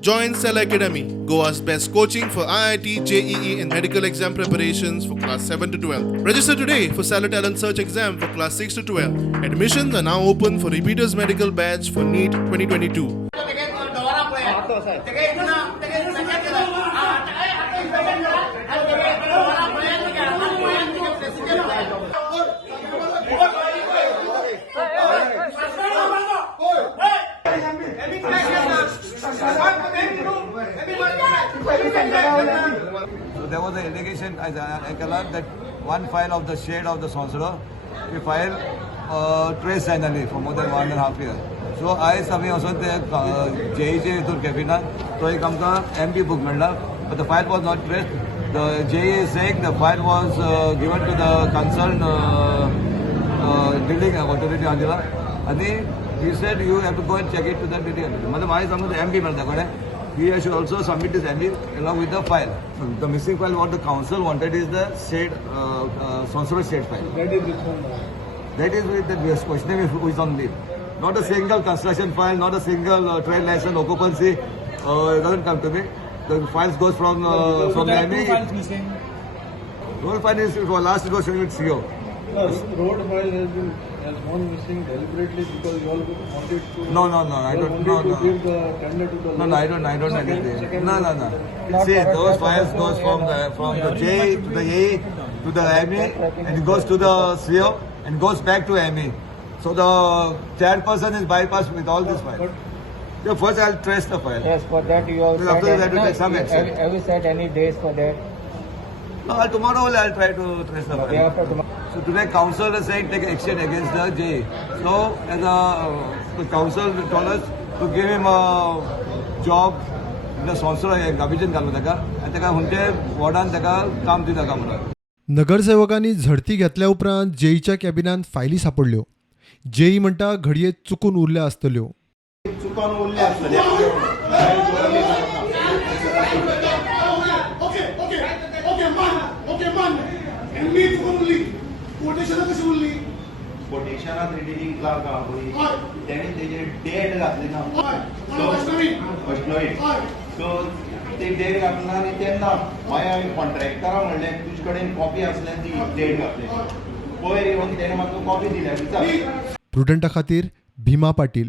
Join Cell Academy, Goa's best coaching for IIT, JEE and medical exam preparations for class 7 to 12. Register today for Cell Talent Search exam for class 6 to 12. Admissions are now open for repeaters medical batch for NEET 2022. So there was an allegation, I learned that one file of the shade of the Sonsoro, we filed trace finally for more than 1.5 years. So I something also the JEJ to Kevina, so I come to MB book but the file was not traced. The JE is saying the file was given to the concerned building authority Angela, and he said you have to go and check it to the building. Madam, I some the MB he should also submit his MB along with the file. The missing file what the council wanted is the shade, Sonsoro shade file. That is which one? That is with the questionnaire who is on leave. Not a single construction file, not a single trade license, occupancy, it doesn't come to me. The files goes from the MB. Files missing. Road file is for last it was showing with CO. No, road file has gone missing deliberately because you all wanted to. No, I don't. No. Give the tender to the. No, I don't anything. No. See, those files goes from the J to the A to the ME and it goes to the CO and goes back to ME. So the third person is bypassed with all this file. So first I'll trace the file. Yes, for that you have After said. that we take some action. Have you set any days for that? No, tomorrow I'll try to trace the Day file. after tomorrow. So today council is saying take action against the J. So as the council told us to give him a job in the sponsor gabijan घालूं ताका आनी ताका हुंटे वॉर्डान ताका काम दिता का म्हणून. नगरसेवकांनी झडती घेतल्या उपरांत जेईच्या कॅबिनांत फायली सापडल्यो. जेई म्हणटा घडये चुकून उरल्या आसतल्यो. चुकून उरल्या आसतल्यो. मी चुकून उरली. कोटेशनां कशी उरली? कोटेशनांत रिडिंग क्लार्क आहा पळय तेणी तेजे डेट घातली ना. वैष्णवी. सो ते डेट घातना आनी तेन्ना मागीर हांवें कॉन्ट्रॅक्टरा म्हणलें तुजे कडेन कॉपी आसल्यार ती डेट घातली. पयर येवन तेणें म्हाका कॉपी दिल्या. प्रुडंटा खातीर भीमा पाटील.